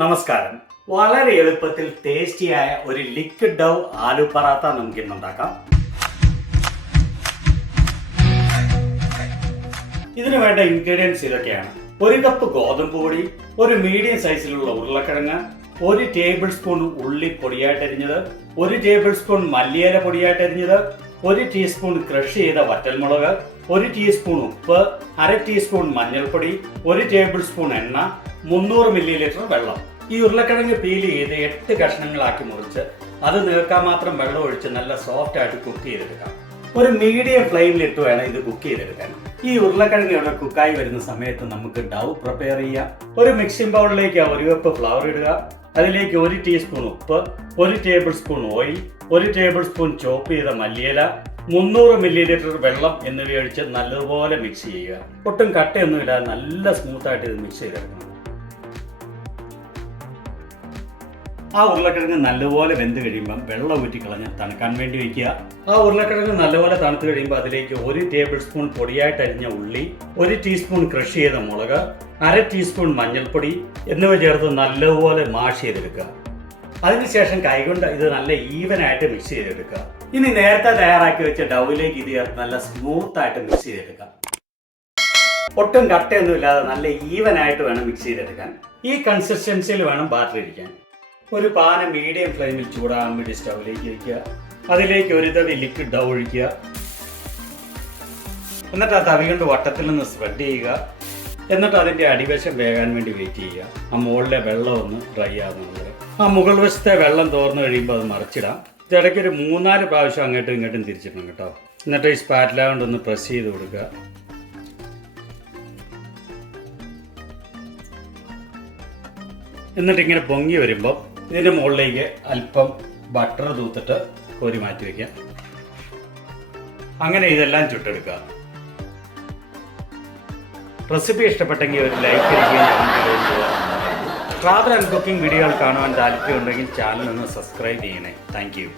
നമസ്കാരം. വളരെ എളുപ്പത്തിൽ ടേസ്റ്റിയായ ഒരു ലിക്വിഡ് ഡൗ ആലു പറാത്ത നമുക്ക് ഇന്ന് ഉണ്ടാക്കാം. ഇതിനു വേണ്ട ഇൻഗ്രീഡിയൻസ് ഇതൊക്കെയാണ്: 1 കപ്പ് ഗോതമ്പ് പൊടി, ഒരു മീഡിയം സൈസിലുള്ള ഉരുളക്കിഴങ്ങ്, 1 ടേബിൾ സ്പൂൺ ഉള്ളി പൊടിയായിട്ടരിഞ്ഞത്, 1 ടേബിൾ സ്പൂൺ മല്ലിയില പൊടിയായിട്ടരിഞ്ഞത്, 1 ടീസ്പൂൺ ക്രഷ് ചെയ്ത വറ്റൽമുളക്, 1 ടീസ്പൂൺ ഉപ്പ്, 1/2 ടീസ്പൂൺ മഞ്ഞൾപ്പൊടി, 1 ടേബിൾ സ്പൂൺ എണ്ണ, 300 മില്ലി വെള്ളം. ഈ ഉരുളക്കിഴങ്ങ് പീൽ ചെയ്ത് 8 കഷ്ണങ്ങളാക്കി മുറിച്ച് അത് നീക്കാൻ മാത്രം വെള്ളം ഒഴിച്ച് നല്ല സോഫ്റ്റ് ആയിട്ട് കുക്ക് ചെയ്തെടുക്കാം. ഒരു മീഡിയം ഫ്ലെയിമിലിട്ട് വേണം ഇത് കുക്ക് ചെയ്തെടുക്കാൻ. ഈ ഉരുളക്കിഴങ്ങ് ഇവിടെ കുക്കായി വരുന്ന സമയത്ത് നമുക്ക് ഡൗ പ്രിപ്പയർ ചെയ്യാം. ഒരു മിക്സിംഗ് ബൗളിലേക്ക് 1 കപ്പ് ഫ്ലവർ ഇടുക. അതിലേക്ക് 1 ടീസ്പൂൺ ഉപ്പ്, 1 tablespoon oil, 1 tablespoon chop ചെയ്ത മല്ലിയില, 300 മില്ലി വെള്ളം എന്നിവ ഒഴിച്ച് നല്ലതുപോലെ മിക്സ് ചെയ്യുക. ഒട്ടും കട്ടയൊന്നുമില്ലാതെ നല്ല സ്മൂത്തായിട്ട് ഇത് മിക്സ് ചെയ്തെടുക്കണം. ആ ഉരുളക്കിഴങ്ങ് നല്ലപോലെ വെന്ത് കഴിയുമ്പോൾ വെള്ളം ഊറ്റി കളഞ്ഞ് തണുക്കാൻ വേണ്ടി വയ്ക്കുക. ആ ഉരുളക്കിഴങ്ങ് നല്ലപോലെ തണുത്ത് കഴിയുമ്പോൾ അതിലേക്ക് 1 ടേബിൾ സ്പൂൺ പൊടിയായിട്ട് അരിഞ്ഞ ഉള്ളി, 1 ടീസ്പൂൺ ക്രഷ് ചെയ്ത മുളക്, 1/2 ടീസ്പൂൺ മഞ്ഞൾപ്പൊടി എന്നിവ ചേർത്ത് നല്ലപോലെ മാഷ് ചെയ്തെടുക്കുക. അതിനുശേഷം കൈകൊണ്ട് ഇത് നല്ല ഈവനായിട്ട് മിക്സ് ചെയ്തെടുക്കുക. ഇനി നേരത്തെ തയ്യാറാക്കി വെച്ച ഡൗവിലേക്ക് ഇത് ചേർത്ത് നല്ല സ്മൂത്തായിട്ട് മിക്സ് ചെയ്തെടുക്കാം. ഒട്ടും കട്ടയൊന്നുമില്ലാതെ നല്ല ഈവനായിട്ട് വേണം മിക്സ് ചെയ്തെടുക്കാൻ. ഈ കൺസിസ്റ്റൻസിയിൽ വേണം ബാറ്റർ ഇരിക്കാൻ. ഒരു പാന് മീഡിയം ഫ്ലെയിമിൽ ചൂടാകാൻ വേണ്ടി സ്റ്റൗവിലേക്ക് വയ്ക്കുക. അതിലേക്ക് 1 തവി ലിക്വിഡ് ഡൗ ഒഴിക്കുക. എന്നിട്ട് ആ തവി കൊണ്ട് വട്ടത്തിൽ നിന്ന് സ്പ്രെഡ് ചെയ്യുക. എന്നിട്ട് അതിൻ്റെ അടിവശം വേകാൻ വേണ്ടി വെയിറ്റ് ചെയ്യുക. ആ മുകളിലെ വെള്ളം ഒന്ന് ഡ്രൈ ആകുന്നത്. ആ മുകൾ വശത്തെ വെള്ളം തോർന്നു കഴിയുമ്പോൾ അത് മറിച്ചിടാം. ഇതിടയ്ക്ക് ഒരു 3-4 പ്രാവശ്യം അങ്ങോട്ടും ഇങ്ങോട്ടും തിരിച്ചിടണം കേട്ടോ. എന്നിട്ട് ഈ സ്പാറ്റില കൊണ്ടൊന്ന് പ്രസ് ചെയ്ത് കൊടുക്കുക. എന്നിട്ട് ഇങ്ങനെ പൊങ്ങി വരുമ്പോൾ ഇതിൻ്റെ മുകളിലേക്ക് അല്പം ബട്ടർ തൂത്തിട്ട് കോരി മാറ്റി വയ്ക്കാം. അങ്ങനെ ഇതെല്ലാം ചുട്ടെടുക്കുക. റെസിപ്പി ഇഷ്ടപ്പെട്ടെങ്കിൽ ഒരു ലൈക്ക് ചെയ്യുകയും ട്രാവൽ ആൻഡ് കുക്കിംഗ് വീഡിയോകൾ കാണുവാൻ താല്പര്യമുണ്ടെങ്കിൽ ചാനൽ ഒന്ന് സബ്സ്ക്രൈബ് ചെയ്യണേ. Thank you.